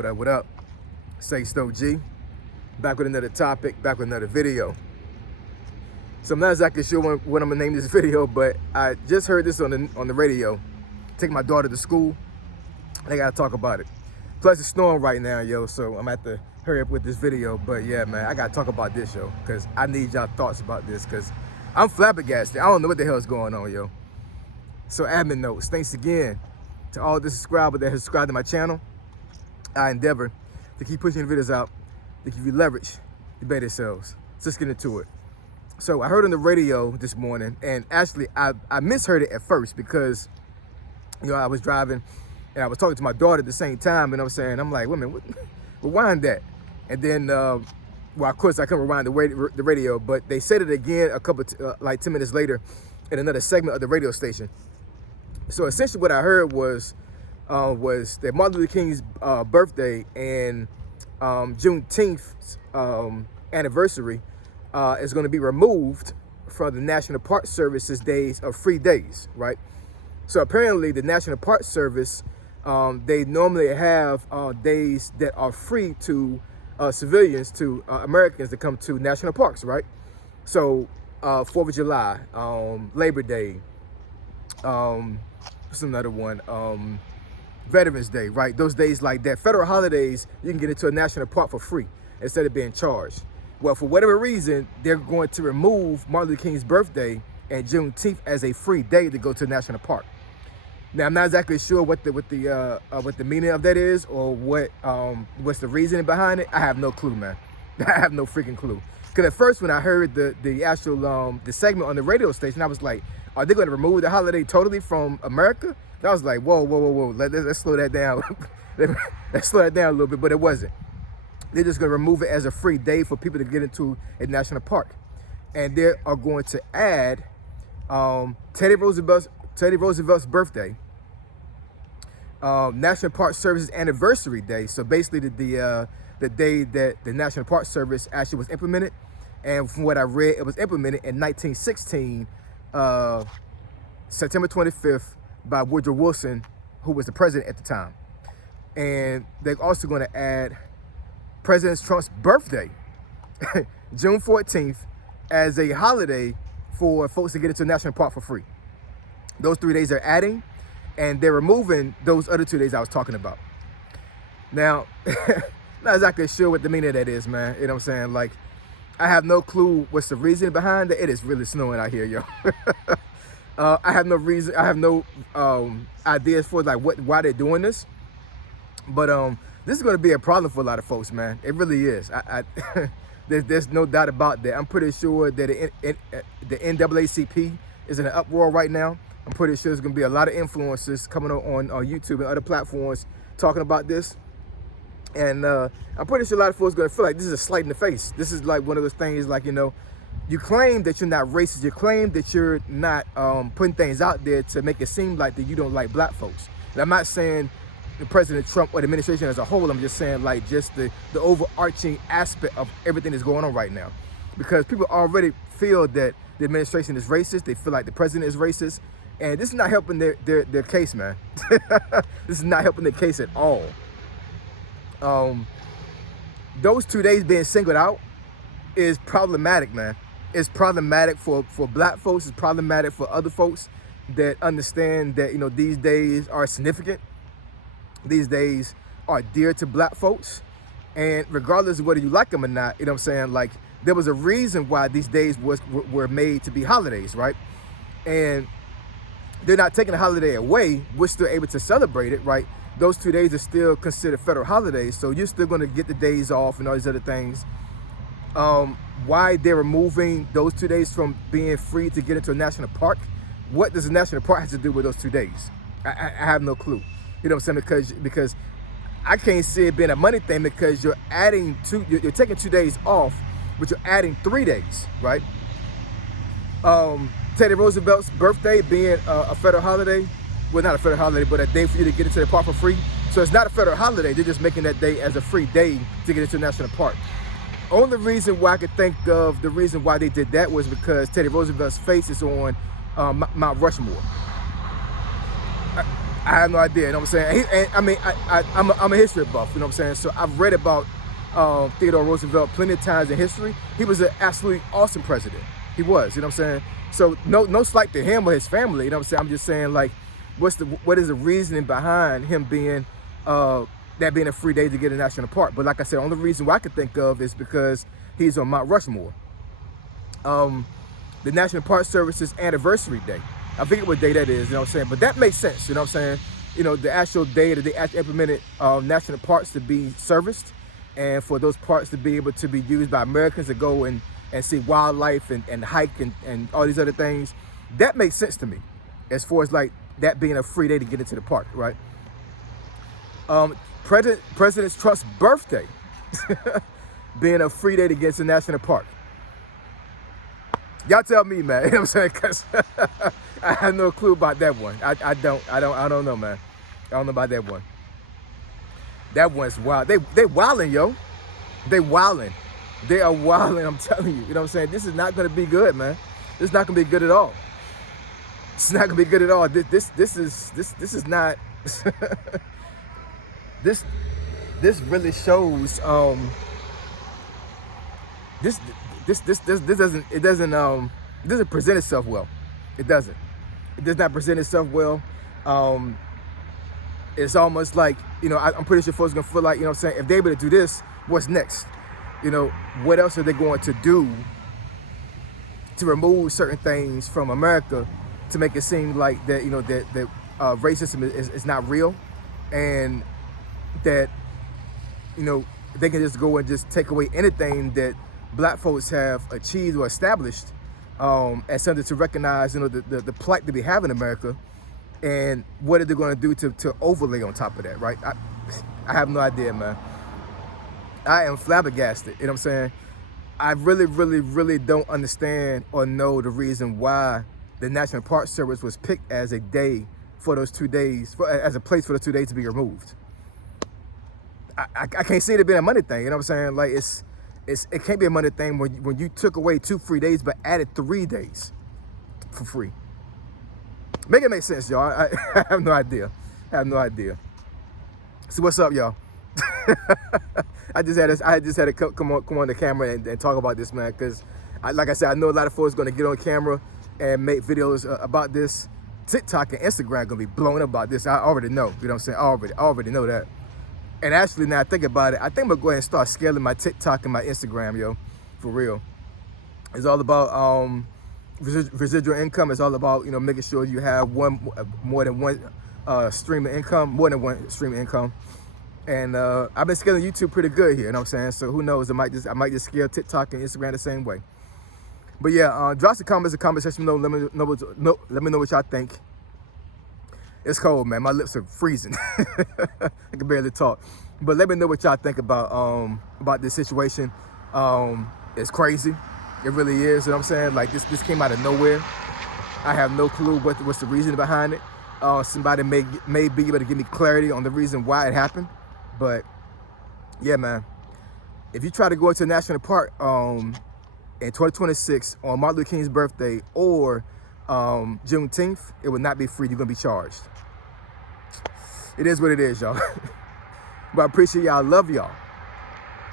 What up, what up? Say Stowe G. Back with another topic, back with another video. So I'm not exactly sure what I'm gonna name this video, but I just heard this on the radio. Take my daughter to school, and I gotta talk about it. Plus it's snowing right now, yo, so I'm gonna have to hurry up with this video. But yeah, man, I gotta talk about this, yo, because I need y'all thoughts about this, because I'm flabbergasted. I don't know what the hell is going on, yo. So admin notes, thanks again to all the subscribers that have subscribed to my channel. I endeavor to keep pushing the videos out to give you leverage to better yourselves. So let's get into it. So I heard on the radio this morning, and actually I misheard it at first because, you know, I was driving and I was talking to my daughter at the same time, and I'm like, wait a minute, rewind that. And then, well, of course I couldn't rewind the radio, but they said it again a couple, like 10 minutes later in another segment of the radio station. So essentially what I heard was that Martin Luther King's birthday and Juneteenth's anniversary is going to be removed from the National Park Service's days of free days, right? So apparently the National Park Service, they normally have days that are free to civilians, to Americans to come to national parks, right? So 4th of July, Labor Day, what's another one? Veterans Day, right? Those days like that. Federal holidays, you can get into a national park for free instead of being charged. Well, for whatever reason, they're going to remove Martin Luther King's birthday and Juneteenth as a free day to go to a national park. Now, I'm not exactly sure what the meaning of that is, or what's the reasoning behind it. I have no clue, man. I have no freaking clue. Because at first, when I heard the actual the segment on the radio station, I was like, are they going to remove the holiday totally from America? And I was like, whoa. Let's slow that down. Let's slow that down a little bit, but it wasn't. They're just going to remove it as a free day for people to get into a national park. And they are going to add Teddy Roosevelt's birthday, National Park Service's anniversary day. So basically the day that the National Park Service actually was implemented. And from what I read, it was implemented in 1916, September 25th, by Woodrow Wilson, who was the president at the time. And they're also going to add President Trump's birthday, June 14th, as a holiday for folks to get into a national park for free. Those 3 days they're adding, and they're removing those other 2 days I was talking about. Now, not exactly sure what the meaning of that is, man. You know what I'm saying? Like, I have no clue what's the reason behind it. It is really snowing out here, yo. I have no reason. I have no ideas for like why they're doing this. But this is going to be a problem for a lot of folks, man. It really is. There's no doubt about that. I'm pretty sure that the NAACP is in an uproar right now. I'm pretty sure there's going to be a lot of influencers coming on YouTube and other platforms talking about this. And I'm pretty sure a lot of folks are going to feel like this is a slight in the face. This is like one of those things like, you know, you claim that you're not racist. You claim that you're not putting things out there to make it seem like that you don't like black folks. And I'm not saying the President Trump or the administration as a whole. I'm just saying like just the overarching aspect of everything that's going on right now. Because people already feel that the administration is racist. They feel like the president is racist. And this is not helping their case, man. This is not helping their case at all. Those 2 days being singled out is problematic, man. It's problematic for black folks. It's problematic for other folks that understand that, you know, these days are significant. These days are dear to black folks. And regardless of whether you like them or not, you know what I'm saying? Like, there was a reason why these days were made to be holidays, right? And they're not taking the holiday away. We're still able to celebrate it, right? Those 2 days are still considered federal holidays. So you're still going to get the days off and all these other things. Why they're removing those 2 days from being free to get into a national park? What does a national park have to do with those 2 days? I have no clue. You know what I'm saying? Because I can't see it being a money thing, because you're adding you're taking 2 days off, but you're adding 3 days, right? Teddy Roosevelt's birthday being a federal holiday, well, not a federal holiday, but a day for you to get into the park for free. So it's not a federal holiday. They're just making that day as a free day to get into a national park. Only reason why I could think of the reason why they did that was because Teddy Roosevelt's face is on Mount Rushmore. I have no idea, you know what I'm saying? I'm a history buff, you know what I'm saying? So I've read about Theodore Roosevelt plenty of times in history. He was an absolutely awesome president. He was, you know what I'm saying? So no slight to him or his family, you know what I'm saying? I'm just saying, like, what is the reasoning behind him being that being a free day to get a national park? But like I said, the only reason why I could think of is because he's on Mount Rushmore. The National Park Service's anniversary day. I forget what day that is, you know what I'm saying? But that makes sense, you know what I'm saying? You know, the actual day that they actually implemented national parks to be serviced, and for those parks to be able to be used by Americans to go and see wildlife and hike and all these other things. That makes sense to me, as far as like that being a free day to get into the park, right? President Trump's birthday being a free day to get into the national park. Y'all tell me, man. You know what I'm saying? Because I have no clue about that one. I don't know, man. I don't know about that one. That one's wild. They wilding, yo. They wilding. They are wilding, I'm telling you. You know what I'm saying? This is not going to be good, man. This is not going to be good at all. It's not going to be good at all. This is not. this really shows. This doesn't present itself well. It doesn't. It does not present itself well. It's almost like, you know, I'm pretty sure folks are gonna feel like, you know what I'm saying, if they're able to do this, what's next? You know, what else are they going to do to remove certain things from America to make it seem like that, you know, that racism is not real, and that, you know, they can just go and just take away anything that Black folks have achieved or established as something to recognize, you know, the plight that we have in America, and what are they going to do to overlay on top of that, right? I have no idea, man. I am flabbergasted, you know what I'm saying? I really don't understand or know the reason why the National Park Service was picked as a day for those 2 days, as a place for the 2 days to be removed. I can't see it being a money thing, you know what I'm saying? Like, it can't be a money thing when you took away 2 free days but added 3 days for free. Make it make sense, y'all. I have no idea. I have no idea. So what's up, y'all? I just had to come on the camera and talk about this, man, because like I said, I know a lot of folks are going to get on camera and make videos about this. TikTok and Instagram going to be blown up about this. I already know, you know what I'm saying? I already know that. And actually, now I think about it, I think I'm going to go ahead and start scaling my TikTok and my Instagram, yo, for real. It's all about residual income. It's all about, you know, making sure you have more than one stream of income, more than one stream of income. And I've been scaling YouTube pretty good here, you know what I'm saying? So who knows, I might just scale TikTok and Instagram the same way. But yeah, drop some comments in the comment section below. Let me know what y'all think. It's cold, man. My lips are freezing. I can barely talk. But let me know what y'all think about this situation. It's crazy. It really is. You know what I'm saying? Like, this came out of nowhere. I have no clue what's the reason behind it. Somebody may be able to give me clarity on the reason why it happened. But yeah, man. If you try to go into a national park in 2026 on Martin Luther King's birthday or Juneteenth, it will not be free. You're gonna be charged. It is what it is, y'all. But I appreciate y'all. Love y'all.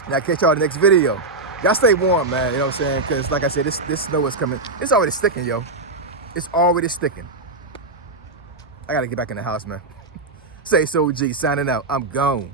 And I'll catch y'all in the next video. Y'all stay warm, man. You know what I'm saying? Because like I said, this snow is coming. It's already sticking, yo. It's already sticking. I gotta get back in the house, man. Say so, G. Signing out. I'm gone.